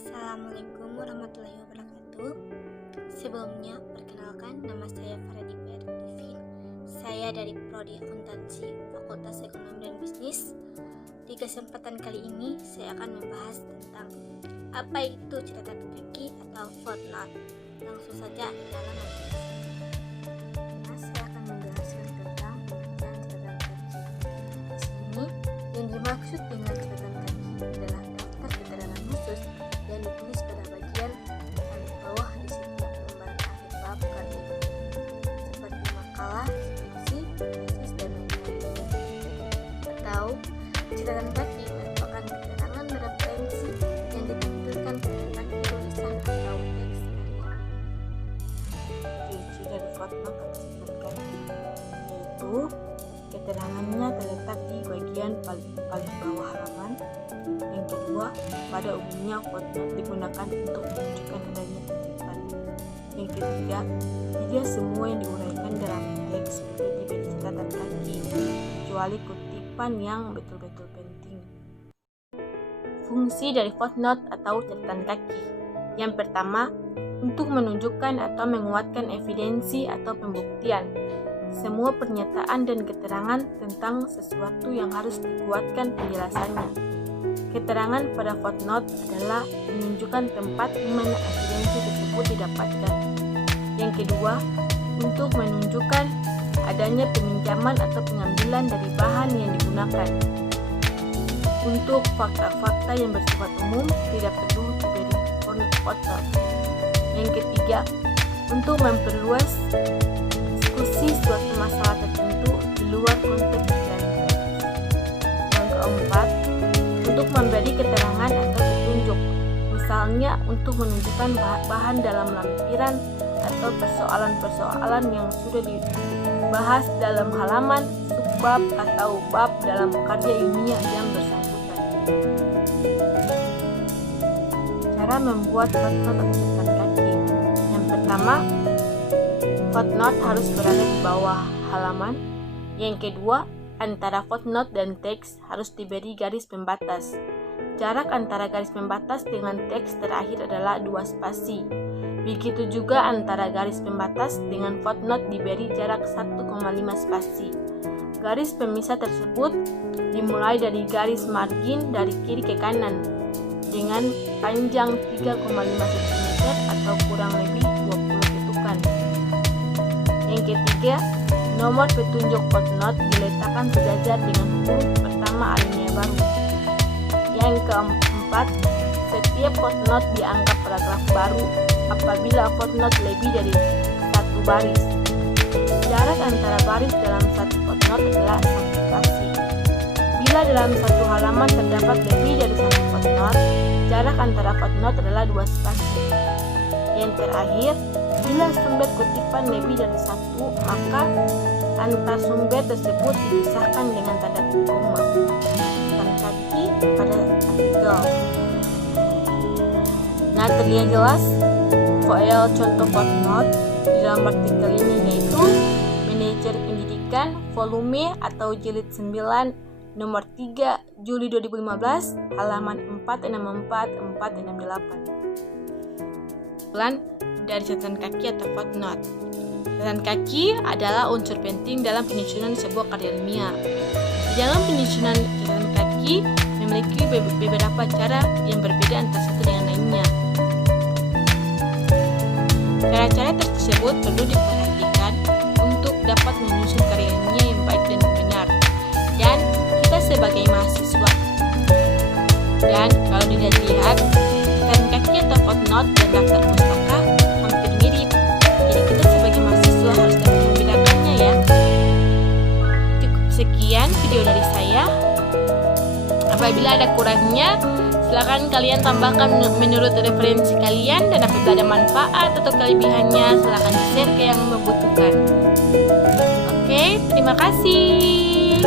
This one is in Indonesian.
Assalamualaikum warahmatullahi wabarakatuh. Sebelumnya, perkenalkan nama saya Faredi Devin. Saya dari Prodi Akuntansi, Fakultas Ekonomi dan Bisnis. Di kesempatan kali ini, saya akan membahas tentang apa itu catatan kaki atau footnote. Langsung saja ke dalam aplikasi. Saya akan menjelaskan tentang pengertian catatan kaki. Di sini, yang dimaksud dengan catatan kaki adalah daftar keterangan khusus yang ditulis pada bagian paling bawah di setiap lembaran akhir bab karya seperti makalah, skripsi, tesis, dan lain-lain. Atau catatan kaki merupakan keterangan referensi yang ditampilkan pada kaki tulisan atau teks karya. Ciri dari footnote atau catatan kaki yaitu keterangannya terletak di bagian paling bawah halaman. Yang kedua, pada umumnya footnote digunakan untuk menunjukkan adanya kutipan. Yang ketiga, tidak semua yang diuraikan dalam teks perlu diberi catatan kaki, kecuali kutipan yang betul-betul penting. Fungsi dari footnote atau catatan kaki. Yang pertama, untuk menunjukkan atau menguatkan evidensi atau pembuktian. Semua pernyataan dan keterangan tentang sesuatu yang harus dikuatkan penjelasannya. Keterangan pada footnote adalah menunjukkan tempat di mana evidensi tersebut didapatkan. Yang kedua, untuk menunjukkan adanya peminjaman atau pengambilan dari bahan yang digunakan. Untuk fakta-fakta yang bersifat umum, tidak perlu diberi footnote. Yang ketiga, untuk memperluas diskusi suatu masalah tertentu di luar konteks dan teks. Yang keempat, untuk memberi keterangan atau petunjuk, misalnya untuk menunjukkan bahan dalam lampiran atau persoalan-persoalan yang sudah dibahas dalam halaman, subbab atau bab dalam karya ilmiah yang bersangkutan. Cara membuat footnote atau catatan kaki. Yang pertama, footnote harus berada di bawah halaman. Yang kedua, antara footnote dan teks harus diberi garis pembatas. Jarak antara garis pembatas dengan teks terakhir adalah 2 spasi. Begitu juga antara garis pembatas dengan footnote diberi jarak 1,5 spasi. Garis pemisah tersebut dimulai dari garis margin dari kiri ke kanan dengan panjang 3,5 cm atau kurang lebih 20 ketukan. Yang ketiga, nomor petunjuk footnote diletakkan sejajar dengan huruf pertama alinea baru. Yang keempat, setiap footnote dianggap paragraf baru apabila footnote lebih dari 1 baris. Jarak antara baris dalam satu footnote adalah 1 spasi. Bila dalam satu halaman terdapat lebih dari 1 footnote, jarak antara footnote adalah 2 spasi. Yang terakhir, bila sumber kutipan lebih dari 1, maka antar sumber tersebut dipisahkan dengan tanda koma. Catatan kaki pada artikel. Nah, terlihat jelas file contoh footnote di dalam artikel ini yaitu Manajer Pendidikan volume atau jilid 9 nomor 3 Juli 2015 halaman 464-468. Dari catatan kaki atau footnote. Catatan kaki adalah unsur penting dalam penyusunan sebuah karya ilmiah. Di dalam penyusunan catatan kaki memiliki beberapa cara yang berbeda antara satu dengan lainnya. Cara-cara tersebut perlu diperhatikan untuk dapat menyusun karya ilmiah yang baik dan benar. Dan kita sebagai mahasiswa. Dan kalau dilihat, catatan kaki atau footnote dan daftar pustaka hampir mirip. Jadi kita sebagai mahasiswa harus dapat membedakannya ya. Cukup sekian video dari saya. Apabila ada kurangnya, silakan kalian tambahkan menurut referensi kalian, dan apabila ada manfaat atau kelebihannya, silakan share ke yang membutuhkan. Oke, terima kasih.